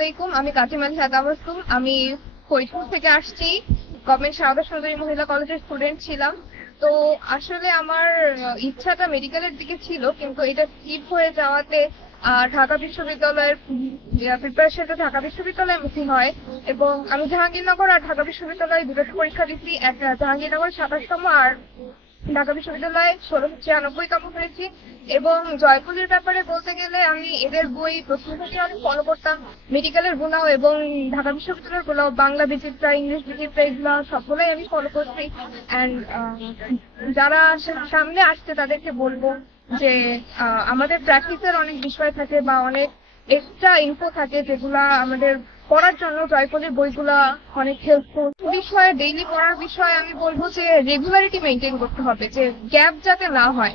আলাইকুম, আমি কাটিম আলী তাবাসসুম। আমি ফরিদপুর থেকে আসছি। গভর্নমেন্ট সারদা সুন্দরী মহিলা কলেজের স্টুডেন্ট ছিলাম। তো আসলে আমার ইচ্ছাটা মেডিকেলের দিকে ছিল, কিন্তু এটা স্কিপ হয়ে যাওয়াতে ঢাকা বিশ্ববিদ্যালয়ের প্রিপারেশনটা ঢাকা বিশ্ববিদ্যালয়ে মুখী হয়। এবং আমি জাহাঙ্গীরনগর আর ঢাকা বিশ্ববিদ্যালয়ে দুটো পরীক্ষা দিচ্ছি। একটা জাহাঙ্গীরনগর 27তম আর ঢাকা বিশ্ববিদ্যালয়ে 1696তম হয়েছি। এবং জয়পুরের ব্যাপারে বলতে গেলে আমি এদের বই প্রথম থেকে অনেক ফলো করতাম। মেডিকেলের গুলাও এবং ঢাকা বিশ্ববিদ্যালয়ের গুলাও, বাংলা বিচিত্রা, ইংলিশ বিচিত্রা, এগুলো সবগুলোই আমি ফলো করছি। অ্যান্ড যারা সামনে আসছে তাদেরকে বলবো যে আমাদের প্র্যাকটিসের অনেক বিষয় থাকে বা অনেক এক্সট্রা ইনফো থাকে যেগুলা আমাদের পড়ার জন্য জয়পলের বইগুলা অনেক হেল্পফুল। বিষয়ে ডেইলি পড়ার বিষয়ে আমি বলবো যে রেগুলারিটি মেনটেন করতে হবে, যে গ্যাপ যাতে না হয়।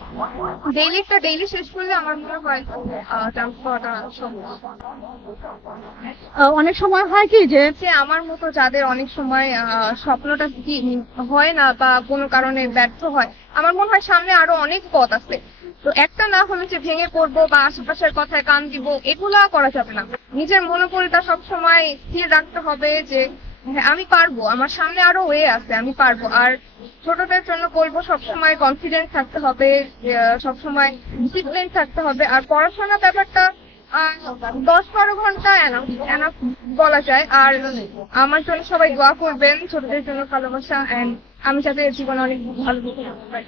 ডেইলি শেষ করলে আমার মনে হয় চান্স পাওয়াটা সম্ভব। অনেক সময় হয় কি যে আমার মতো যাদের অনেক সময় স্বপ্নটা কি হয় না বা কোনো কারণে ব্যর্থ হয়, আমার মনে হয় সামনে আরো অনেক পথ আছে। তো একটা না হলে যে ভেঙে পড়বো বা আশেপাশের কথায় কান দিব, এগুলা করা যাবে না। নিজের মনোবলটা সবসময় স্থির রাখতে হবে যে হ্যাঁ, আমি পারবো, আমার সামনে আরো ওয়ে আছে, আমি পারবো। আর ছোটদের জন্য বলবো সবসময় কনফিডেন্স থাকতে হবে, সবসময় ডিসিপ্লিন থাকতে হবে। আর পড়াশোনার ব্যাপারটা 10-12 ঘন্টা এনাফ বলা যায়। আর আমার জন্য সবাই দোয়া করবেন, ছোটদের জন্য ভালোবাসা, এন্ড আমি যাতে জীবনে অনেক ভালো করতে পারি।